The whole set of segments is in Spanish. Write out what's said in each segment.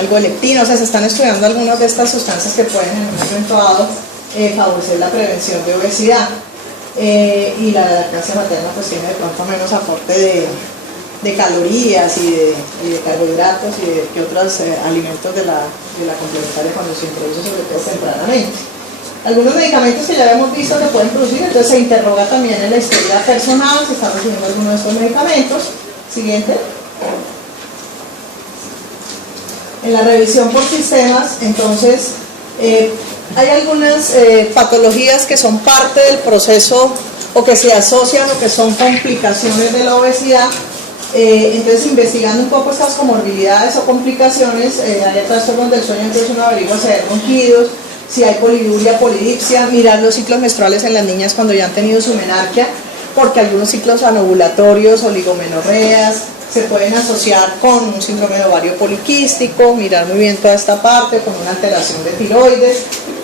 algo de leptina, o sea, se están estudiando algunas de estas sustancias que pueden en un momento dado favorecer la prevención de obesidad. Y la lactancia materna pues tiene de pronto menos aporte de calorías y de carbohidratos y de otros alimentos de la complementaria cuando se introduce, sobre todo tempranamente. Algunos medicamentos que ya habíamos visto que pueden producir, entonces se interroga también en la historia personal si está recibiendo alguno de estos medicamentos. Siguiente. En la revisión por sistemas, entonces, hay algunas patologías que son parte del proceso o que se asocian o que son complicaciones de la obesidad. Entonces, investigando un poco estas comorbilidades o complicaciones, hay trastornos del sueño, entonces uno averigua si hay ronquidos, si hay poliuria, polidipsia, mirar los ciclos menstruales en las niñas cuando ya han tenido su menarquia, porque algunos ciclos anovulatorios, oligomenorreas, se pueden asociar con un síndrome de ovario poliquístico, mirar muy bien toda esta parte, con una alteración de tiroides.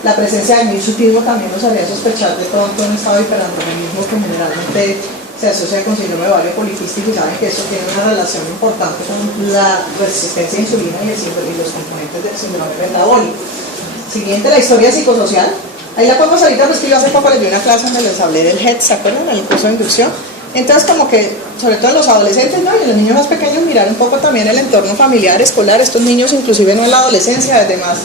La presencia de hirsutismo también nos haría sospechar de pronto un estado de hiperandrogenismo que generalmente se asocia con síndrome de ovario poliquístico, y saben que eso tiene una relación importante con la resistencia a insulina y los componentes del síndrome metabólico. Siguiente, la historia psicosocial. Ahí la podemos ahorita, pues que yo hace poco les di una clase donde les hablé del HED, ¿se acuerdan? El curso de inducción. Entonces, como que, sobre todo en los adolescentes, ¿no? Y en los niños más pequeños, mirar un poco también el entorno familiar, escolar. Estos niños, inclusive no en la adolescencia, desde más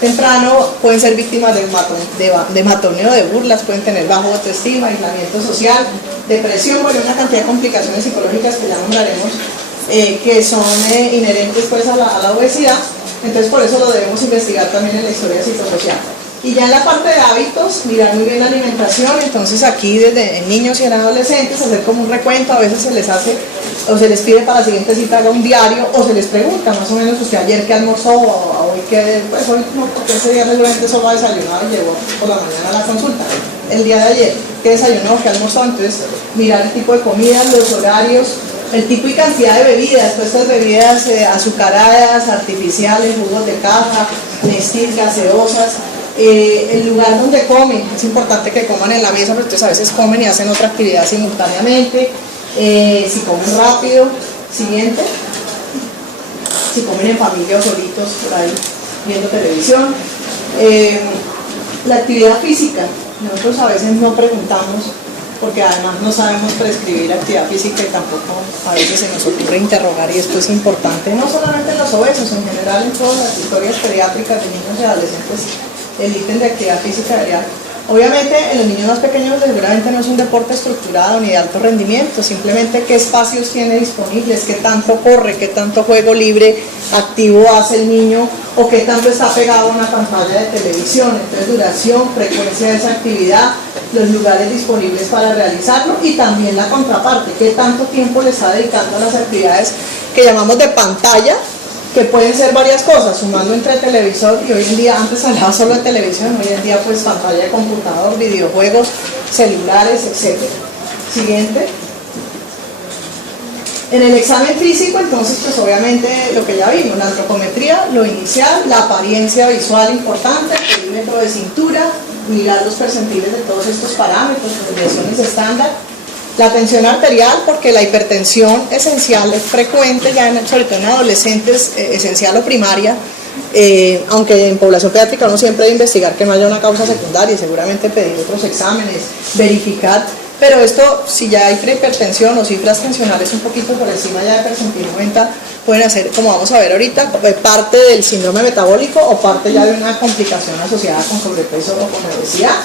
temprano, pueden ser víctimas de matoneo, de burlas, pueden tener bajo autoestima, aislamiento social, depresión, bueno, una cantidad de complicaciones psicológicas que ya nombraremos, que son inherentes pues a la obesidad. Entonces, por eso lo debemos investigar también en la historia psicosocial. Y ya en la parte de hábitos, mirar muy bien la alimentación. Entonces aquí desde en niños y en adolescentes hacer como un recuento, a veces se les hace o se les pide para la siguiente cita haga un diario, o se les pregunta más o menos usted ayer qué almorzó o hoy qué, pues hoy no, porque ese día seguramente solo ha desayunado y llegó por la mañana a la consulta. El día de ayer, qué desayunó, qué almorzó. Entonces mirar el tipo de comidas, los horarios, el tipo y cantidad de bebidas, pues estas bebidas azucaradas, artificiales, jugos de caja, Nestlé, gaseosas. El lugar donde comen, es importante que coman en la mesa, pero entonces a veces comen y hacen otra actividad simultáneamente. Si comen rápido. Siguiente, si comen en familia o solitos por ahí viendo televisión. La actividad física, nosotros a veces no preguntamos porque además no sabemos prescribir actividad física y tampoco a veces se nos ocurre interrogar, y esto es importante no solamente en los obesos, en general en todas las historias pediátricas de niños y adolescentes. El ítem de actividad física diaria. Obviamente en los niños más pequeños seguramente no es un deporte estructurado ni de alto rendimiento, simplemente qué espacios tiene disponibles, qué tanto corre, qué tanto juego libre activo hace el niño, o qué tanto está pegado a una pantalla de televisión. Entonces duración, frecuencia de esa actividad, los lugares disponibles para realizarlo, y también la contraparte, qué tanto tiempo le está dedicando a las actividades que llamamos de pantalla, que pueden ser varias cosas, sumando entre televisor y hoy en día, antes hablaba solo de televisión, hoy en día pues pantalla de computador, videojuegos, celulares, etc. Siguiente. En el examen físico, entonces, pues obviamente lo que ya vimos, la antropometría, lo inicial, la apariencia visual importante, el perímetro de cintura, mirar los percentiles de todos estos parámetros, desviaciones estándar. La tensión arterial, porque la hipertensión esencial es frecuente, ya sobre todo en adolescentes, esencial o primaria, aunque en población pediátrica uno siempre debe investigar que no haya una causa secundaria y seguramente pedir otros exámenes, verificar, pero esto, si ya hay prehipertensión o cifras tensionales un poquito por encima ya de percentil 90, pueden hacer, como vamos a ver ahorita, parte del síndrome metabólico o parte ya de una complicación asociada con sobrepeso o con obesidad.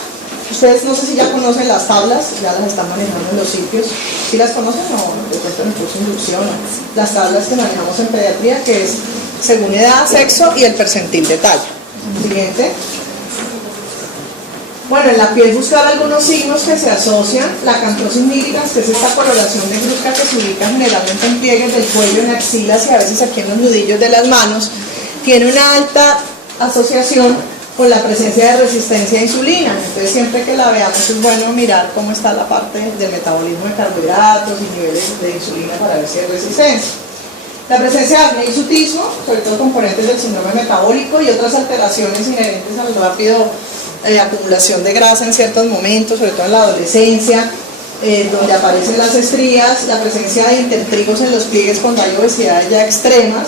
Ustedes no sé si ya conocen las tablas, ya las están manejando en los sitios. ¿Sí las conocen o no? Les cuento en el curso de inducción. Las tablas que manejamos en pediatría, que es según edad, sexo y el percentil de talla. Siguiente. Bueno, en la piel buscar algunos signos que se asocian. La acantosis nigricans, que es esta coloración negruzca que se ubica generalmente en pliegues del cuello, en axilas y a veces aquí en los nudillos de las manos, tiene una alta asociación con la presencia de resistencia a insulina. Entonces siempre que la veamos es bueno mirar cómo está la parte del metabolismo de carbohidratos y niveles de insulina para ver si hay resistencia. La presencia de acné y hirsutismo, sobre todo componentes del síndrome metabólico y otras alteraciones inherentes al rápido acumulación de grasa en ciertos momentos, sobre todo en la adolescencia, donde aparecen las estrías, la presencia de intertrigos en los pliegues cuando hay obesidades ya extremas,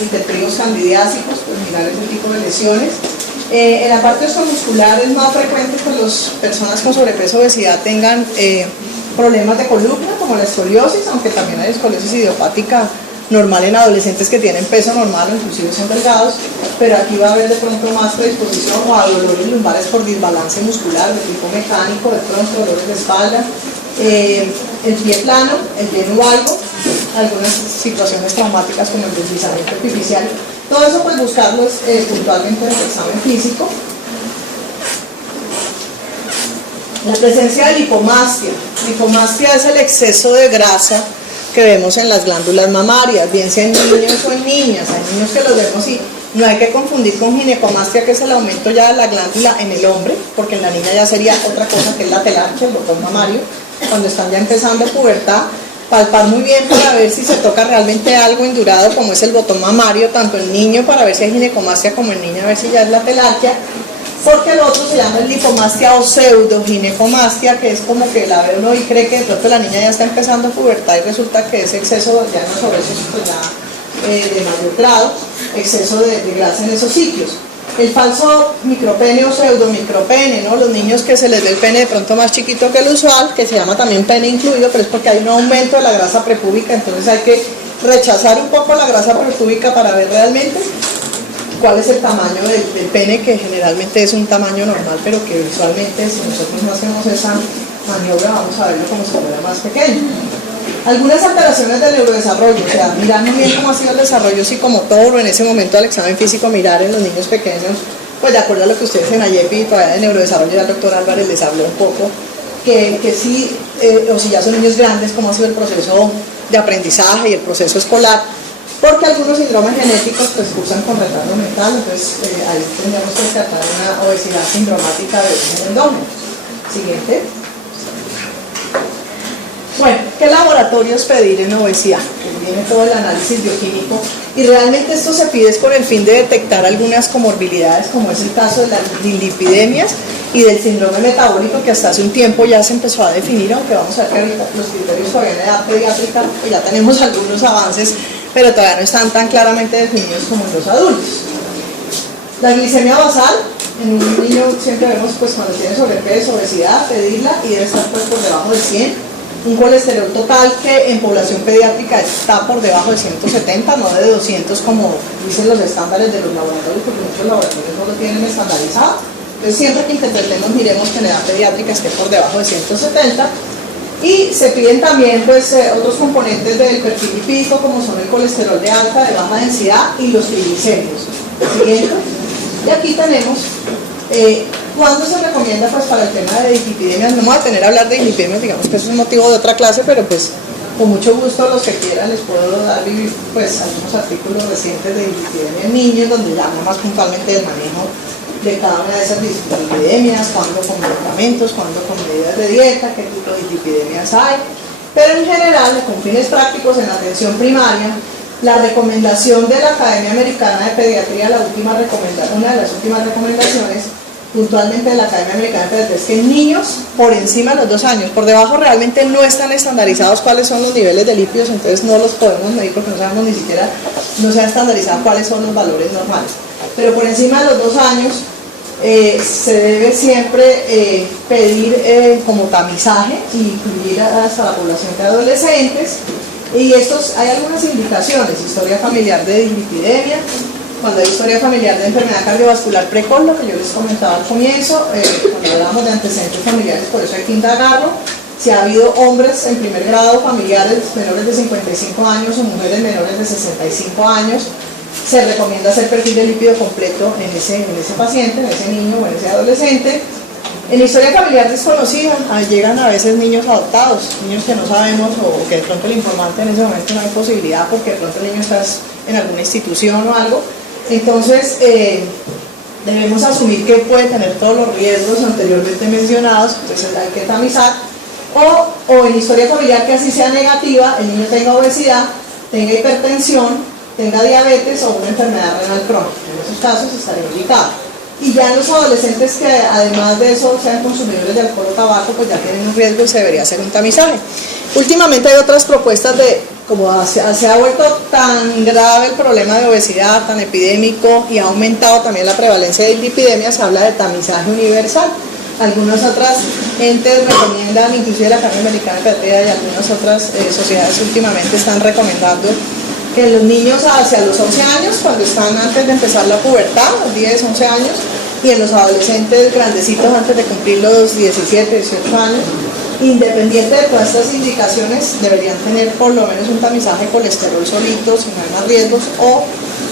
intertrigos candidiásicos, pues prevenir ese tipo de lesiones. En la parte osteomuscular es más frecuente que las personas con sobrepeso o obesidad tengan problemas de columna, como la escoliosis, aunque también hay escoliosis idiopática normal en adolescentes que tienen peso normal o inclusive son delgados, pero aquí va a haber de pronto más predisposición o a dolores lumbares por desbalance muscular de tipo mecánico, de pronto dolores de espalda, el pie plano, el pie nubalgo, algunas situaciones traumáticas como el deslizamiento artificial. Todo eso pues buscarlo puntualmente en el examen físico. La presencia de lipomastia. Lipomastia es el exceso de grasa que vemos en las glándulas mamarias, bien sea en niños o en niñas. Hay niños que los vemos y no hay que confundir con ginecomastia, que es el aumento ya de la glándula en el hombre, porque en la niña ya sería otra cosa, que es la telarquía, el botón mamario, cuando están ya empezando pubertad. Palpar muy bien para ver si se toca realmente algo endurado como es el botón mamario, tanto en niño para ver si hay ginecomastia como en niña, a ver si ya es la telarquía, porque el otro se llama lipomastia o pseudoginecomastia, que es como que la ve uno y cree que de pronto la niña ya está empezando pubertad y resulta que es exceso ya en los obesos pues ya de mayor grado, exceso de grasa en esos sitios. El falso micropene o pseudomicropene, ¿no? Los niños que se les ve el pene de pronto más chiquito que el usual, que se llama también pene incluido, pero es porque hay un aumento de la grasa prepúbica, entonces hay que rechazar un poco la grasa prepúbica para ver realmente cuál es el tamaño del pene, que generalmente es un tamaño normal, pero que visualmente si nosotros no hacemos esa maniobra vamos a verlo como si fuera más pequeño. Algunas alteraciones del neurodesarrollo, o sea, mirar muy bien cómo ha sido el desarrollo psicomotor, o en ese momento al examen físico mirar en los niños pequeños, pues de acuerdo a lo que ustedes en AYEPI todavía de neurodesarrollo, ya el doctor Álvarez les habló un poco, que sí, o si ya son niños grandes, cómo ha sido el proceso de aprendizaje y el proceso escolar, porque algunos síndromes genéticos pues cursan con retardo mental, entonces ahí tendríamos que tratar una obesidad sindromática de origen endógeno. Siguiente. Bueno, ¿qué laboratorios pedir en obesidad? Pues viene todo el análisis bioquímico y realmente esto se pide con el fin de detectar algunas comorbilidades, como es el caso de las dislipidemias y del síndrome metabólico, que hasta hace un tiempo ya se empezó a definir, aunque vamos a ver que ahorita los criterios todavía en edad pediátrica, pues ya tenemos algunos avances, pero todavía no están tan claramente definidos como en los adultos. La glicemia basal, en un niño siempre vemos pues cuando tiene sobrepeso, obesidad, pedirla y debe estar pues por debajo de 100. Un colesterol total que en población pediátrica está por debajo de 170, no de 200 como dicen los estándares de los laboratorios, porque muchos laboratorios no lo tienen estandarizado. Entonces siempre que interpretemos miremos que en edad pediátrica esté por debajo de 170. Y se piden también pues, otros componentes del perfil lipídico, como son el colesterol de alta, de baja densidad y los triglicéridos. Siguiente. Y aquí tenemos ¿cuándo se recomienda pues para el tema de dislipidemias? No vamos a tener a hablar de dislipidemias, digamos que eso es un motivo de otra clase, pero pues con mucho gusto los que quieran les puedo dar pues algunos artículos recientes de dislipidemia en niños, donde ya habla más puntualmente del manejo de cada una de esas dislipidemias, cuándo con medicamentos, cuándo con medidas de dieta, qué tipo de dislipidemias hay, pero en general, con fines prácticos en la atención primaria, la recomendación de la Academia Americana de Pediatría, una de las últimas recomendaciones, puntualmente de la Academia Americana de Pediatría, es que en niños por encima de los 2 años, por debajo realmente no están estandarizados cuáles son los niveles de lípidos, entonces no los podemos medir porque no sabemos ni siquiera, no se ha estandarizado cuáles son los valores normales. Pero por encima de los 2 años se debe siempre pedir como tamizaje y incluir hasta la población de adolescentes. Y hay algunas indicaciones: historia familiar de dislipidemia, cuando hay historia familiar de enfermedad cardiovascular precoz, lo que yo les comentaba al comienzo, cuando hablamos de antecedentes familiares, por eso hay que indagarlo. Si ha habido hombres en primer grado familiares menores de 55 años o mujeres menores de 65 años, se recomienda hacer perfil de lípido completo en ese paciente, en ese niño o en ese adolescente. En la historia familiar desconocida, llegan a veces niños adoptados, niños que no sabemos o que de pronto el informante en ese momento no hay posibilidad porque de pronto el niño está en alguna institución o algo. Entonces, debemos asumir que puede tener todos los riesgos anteriormente mencionados, entonces hay que tamizar. O en historia familiar que así sea negativa, el niño tenga obesidad, tenga hipertensión, tenga diabetes o una enfermedad renal crónica. En esos casos estaría indicado. Y ya en los adolescentes que además de eso sean consumidores de alcohol o tabaco, pues ya tienen un riesgo y se debería hacer un tamizaje. Últimamente hay otras propuestas de como se ha vuelto tan grave el problema de obesidad, tan epidémico, y ha aumentado también la prevalencia de epidemia, se habla de tamizaje universal. Algunas otras entes recomiendan, inclusive la Academia Americana de Pediatría y algunas otras sociedades últimamente están recomendando que los niños hacia los 11 años, cuando están antes de empezar la pubertad, los 10, 11 años, y en los adolescentes grandecitos antes de cumplir los 17, 18 años, independiente de todas estas indicaciones, deberían tener por lo menos un tamizaje de colesterol solito, si no hay más riesgos, o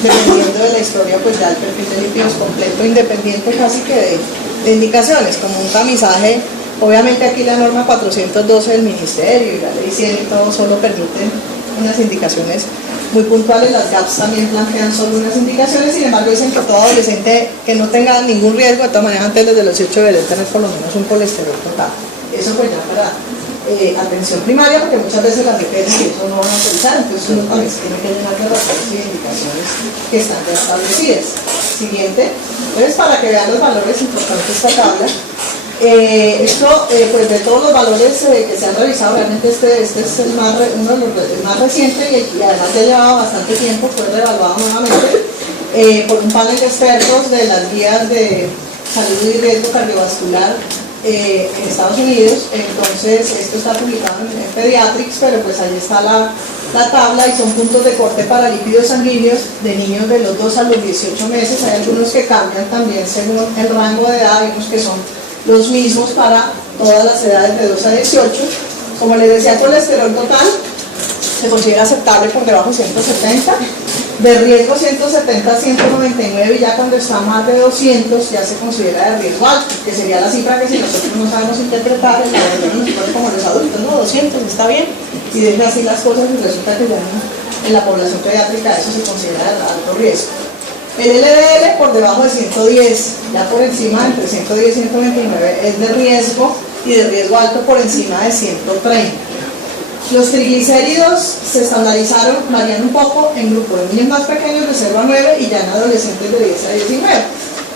dependiendo de la historia, pues ya el perfil de lípidos completo, independiente casi que de indicaciones, como un tamizaje. Obviamente aquí la norma 412 del Ministerio y la ley 100 y todo solo permiten unas indicaciones muy puntuales. Las GAPS también plantean solo unas indicaciones, sin embargo dicen que todo adolescente que no tenga ningún riesgo, de todas maneras antes de los 18 debería tener por lo menos un colesterol total. Eso pues ya para atención primaria, porque muchas veces las EPS y eso no van a autorizar, entonces uno también tiene que llenar de razones y indicaciones que están ya establecidas. Siguiente, entonces para que vean los valores importantes de esta tabla, pues de todos los valores que se han revisado, realmente este es uno de los más recientes y además ya llevaba bastante tiempo, fue reevaluado nuevamente por un panel de expertos de las guías de salud y riesgo cardiovascular en Estados Unidos. Entonces esto está publicado en Pediatrics, pero pues ahí está la tabla y son puntos de corte para lípidos sanguíneos de niños de los 2 a los 18 meses. Hay algunos que cambian también según el rango de edad, hay unos que son los mismos para todas las edades de 2 a 18. Como les decía, colesterol total se considera aceptable por debajo de 170, de riesgo 170 a 199, y ya cuando está más de 200 ya se considera de riesgo alto, que sería la cifra que si nosotros no sabemos interpretar, como los adultos, ¿no? 200 está bien, y deja así las cosas y resulta que ya en la población pediátrica eso se considera de alto riesgo. El LDL por debajo de 110, ya por encima entre 110 y 129 es de riesgo, y de riesgo alto por encima de 130. Los triglicéridos se estandarizaron, varían un poco en grupos de niños más pequeños de 0 a 9 y ya en adolescentes de 10 a 19.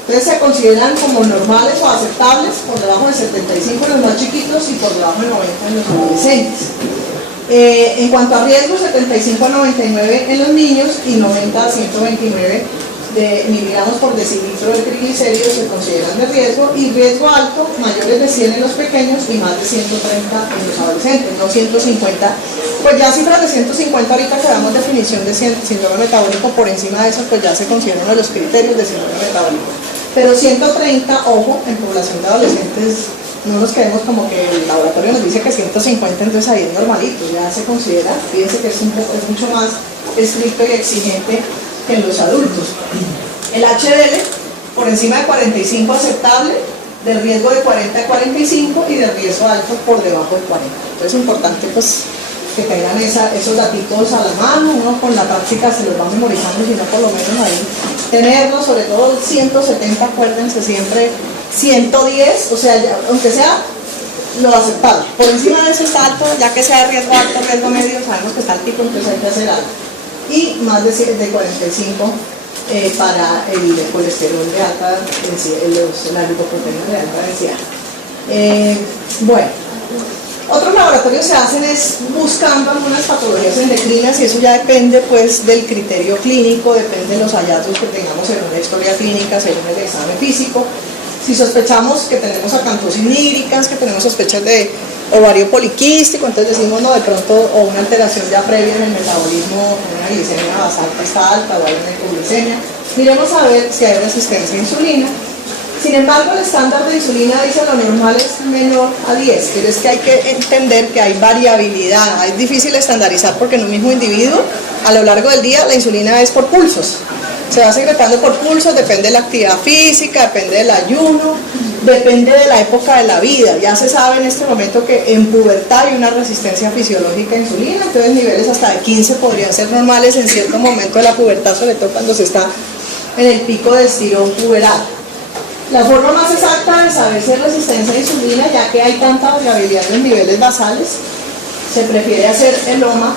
Entonces se consideran como normales o aceptables por debajo de 75 en los más chiquitos y por debajo de 90 en los adolescentes. En cuanto a riesgo, 75 a 99 en los niños y 90 a 129 de miligramos por decilitro de triglicéridos se consideran de riesgo, y riesgo alto, mayores de 100 en los pequeños y más de 130 en los adolescentes, no 150. Pues ya cifras de 150, ahorita que damos definición de síndrome metabólico, por encima de eso pues ya se considera uno de los criterios de síndrome metabólico. Pero 130, ojo, en población de adolescentes no nos quedemos como que el laboratorio nos dice que 150, entonces ahí es normalito, ya se considera. Fíjense que es mucho más estricto y exigente que en los adultos. El HDL por encima de 45 aceptable, de riesgo de 40 a 45 y de riesgo alto por debajo de 40. Entonces es importante pues que tengan esos datitos a la mano, uno con la práctica se los va memorizando, sino por lo menos ahí tenerlos, sobre todo el 170, acuérdense siempre, 110, o sea, ya, aunque sea lo aceptable. Por encima de eso está alto, ya que sea riesgo alto, riesgo medio, sabemos que está altico, entonces hay que hacer algo. Y más de 45 para el colesterol de alta densidad, la lipoproteína de alta densidad. Bueno, otros laboratorios se hacen es buscando algunas patologías endocrinas, y eso ya depende pues del criterio clínico, depende de los hallazgos que tengamos en una historia clínica, según el examen físico. Si sospechamos que tenemos acantosis nígricas, que tenemos sospechas de ovario poliquístico, entonces decimos no, de pronto, o una alteración ya previa en el metabolismo, una glicemia basal que está alta, o hay una hipoglicemia, miremos a ver si hay resistencia a insulina. Sin embargo, el estándar de insulina dice lo normal es menor a 10, pero es que hay que entender que hay variabilidad, es difícil estandarizar porque en un mismo individuo, a lo largo del día, la insulina es por pulsos. Se va secretando por pulsos, depende de la actividad física, depende del ayuno, depende de la época de la vida. Ya se sabe en este momento que en pubertad hay una resistencia fisiológica a insulina, entonces niveles hasta de 15 podrían ser normales en cierto momento de la pubertad, sobre todo cuando se está en el pico de estirón puberal. La forma más exacta de saber si es resistencia a insulina, ya que hay tanta variabilidad en los niveles basales, se prefiere hacer el OMA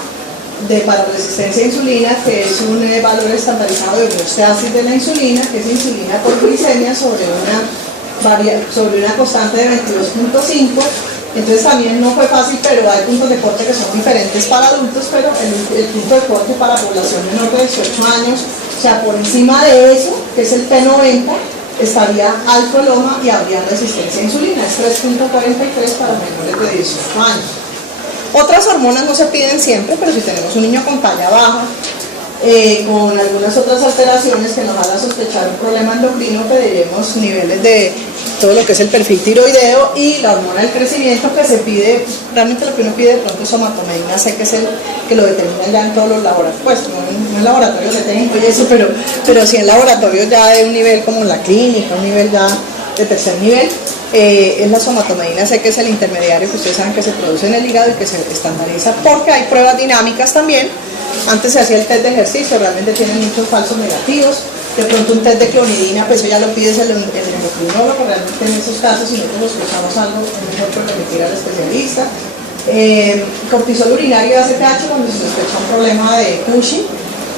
para resistencia a insulina, que es un valor estandarizado de homeostasis de la insulina, que es insulina por glicemia sobre una constante de 22.5, Entonces también no fue fácil, pero hay puntos de corte que son diferentes para adultos, pero el punto de corte para población menor de 18 años, o sea, por encima de eso, que es el P90, estaría alto el OMA y habría resistencia a insulina, es 3.43 para menores de 18 años. Otras hormonas no se piden siempre, pero si tenemos un niño con talla baja, con algunas otras alteraciones que nos hagan sospechar un problema endocrino, pediremos niveles de todo lo que es el perfil tiroideo y la hormona del crecimiento que se pide. Realmente lo que uno pide de pronto es somatomedina C, que es el que lo determinan ya en todos los laboratorios, pues no en laboratorios de técnico y eso, pero sí en laboratorios ya de un nivel como la clínica, un nivel ya de tercer nivel. Es la somatomedina C, que es el intermediario que ustedes saben que se produce en el hígado y que se estandariza, porque hay pruebas dinámicas también. Antes se hacía el test de ejercicio, realmente tienen muchos falsos negativos. De pronto un test de clonidina, pues eso ya lo pides el endocrinólogo, realmente en esos casos, si nosotros sospechamos algo, es mejor remitir al especialista. Cortisol urinario y ACTH cuando se sospecha un problema de Cushing,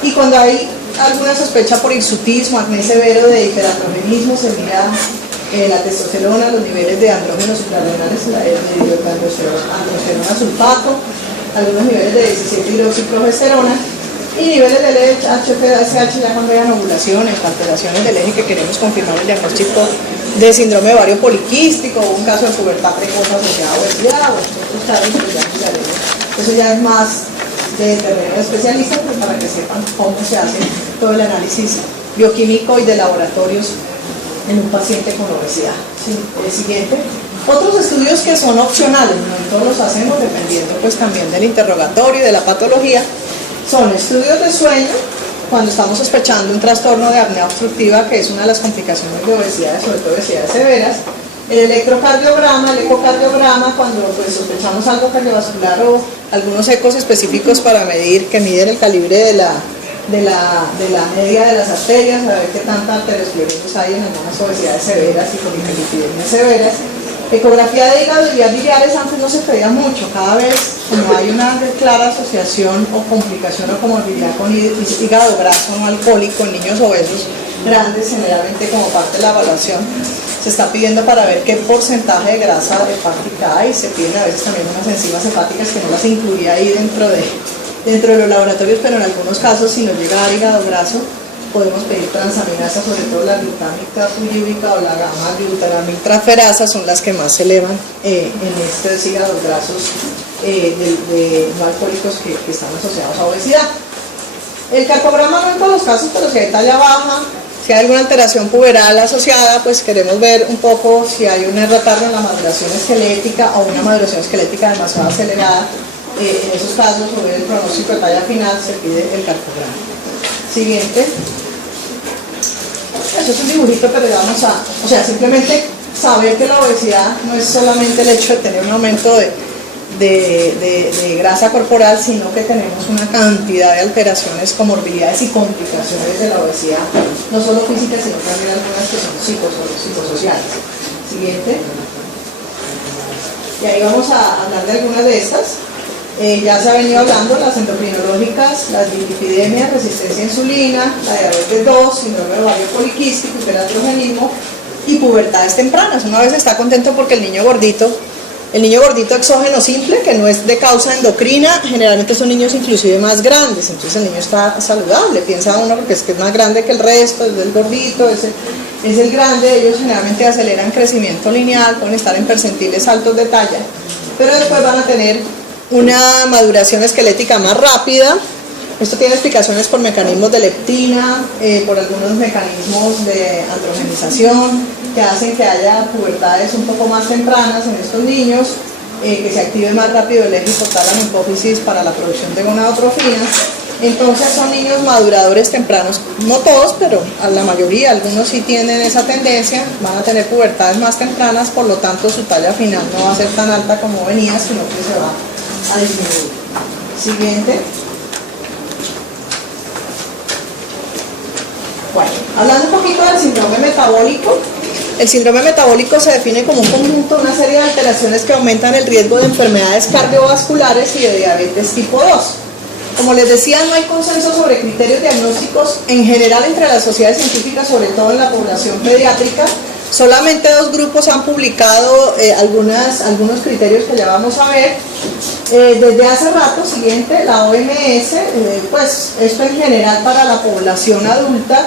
y cuando hay alguna sospecha por hirsutismo, acné severo, de hiperandrogenismo, se mira la testosterona, los niveles de andrógenos suprarrenales, de androsterona sulfato, algunos niveles de 17-hidroxiprogesterona y niveles de LH-FSH ya cuando hayan ovulaciones, alteraciones del eje que queremos confirmar el diagnóstico de síndrome de ovario poliquístico o un caso de pubertad precoz asociada a obesidad o otros casos, pues ya miraremos. Eso ya es más de terreno de especialistas, pues para que sepan cómo se hace todo el análisis bioquímico y de laboratorios en un paciente con obesidad. Sí, el siguiente. Otros estudios que son opcionales, no todos los hacemos dependiendo pues también del interrogatorio y de la patología, son estudios de sueño cuando estamos sospechando un trastorno de apnea obstructiva, que es una de las complicaciones de obesidad, sobre todo obesidades severas, el electrocardiograma, el ecocardiograma, cuando pues sospechamos algo cardiovascular o algunos ecos específicos para medir, que miden el calibre de la media de las arterias, a ver qué tanta arteriosclerosis hay en algunas obesidades severas y poliglipidemias severas. Ecografía de hígado y vías biliares antes no se pedía mucho, cada vez como hay una clara asociación o complicación o comorbilidad con hígado graso no alcohólico en niños obesos grandes, generalmente como parte de la evaluación, se está pidiendo para ver qué porcentaje de grasa hepática hay. Se piden a veces también unas enzimas hepáticas que no las incluía ahí dentro de los laboratorios, pero en algunos casos si nos llega a dar hígado graso podemos pedir transaminasa, sobre todo la glutámica puriúrica o la gamma-glutaramiltransferasa, son las que más se elevan en estos hígados grasos no alcohólicos que están asociados a obesidad. El cardiograma no en todos los casos, pero si hay talla baja, si hay alguna alteración puberal asociada, pues queremos ver un poco si hay un retardo en la maduración esquelética o una maduración esquelética demasiado acelerada. En esos casos, o ver el pronóstico de talla final, se pide el cardiograma. Siguiente. Eso es un dibujito, pero vamos a, o sea, simplemente saber que la obesidad no es solamente el hecho de tener un aumento de grasa corporal, sino que tenemos una cantidad de alteraciones, comorbilidades y complicaciones de la obesidad, no solo físicas, sino también algunas que son psicosociales. Siguiente. Y ahí vamos a hablar de algunas de estas. Ya se ha venido hablando, las endocrinológicas, las dislipidemias, resistencia a insulina, la diabetes 2, síndrome de ovario poliquístico, hiperandrogenismo y pubertades tempranas. Una vez está contento porque el niño gordito exógeno simple, que no es de causa endocrina, generalmente son niños inclusive más grandes, entonces el niño está saludable, piensa uno porque es que es más grande que el resto, es el gordito, es el grande, ellos generalmente aceleran crecimiento lineal, pueden estar en percentiles altos de talla, pero después van a tener una maduración esquelética más rápida. Esto tiene explicaciones por mecanismos de leptina, por algunos mecanismos de androgenización que hacen que haya pubertades un poco más tempranas en estos niños, que se active más rápido el eje hipotálamo hipófisis para la producción de gonadotrofinas. Entonces son niños maduradores tempranos, no todos, pero a la mayoría, algunos sí tienen esa tendencia, van a tener pubertades más tempranas, por lo tanto su talla final no va a ser tan alta como venía, sino que se va a disminuir. Siguiente. Bueno, hablando un poquito del síndrome metabólico, el síndrome metabólico se define como un conjunto, una serie de alteraciones que aumentan el riesgo de enfermedades cardiovasculares y de diabetes tipo 2. Como les decía, no hay consenso sobre criterios diagnósticos en general entre las sociedades científicas, sobre todo en la población pediátrica, Solamente 2 grupos han publicado algunos criterios que ya vamos a ver. Desde hace rato, siguiente, la OMS, pues esto en general para la población adulta,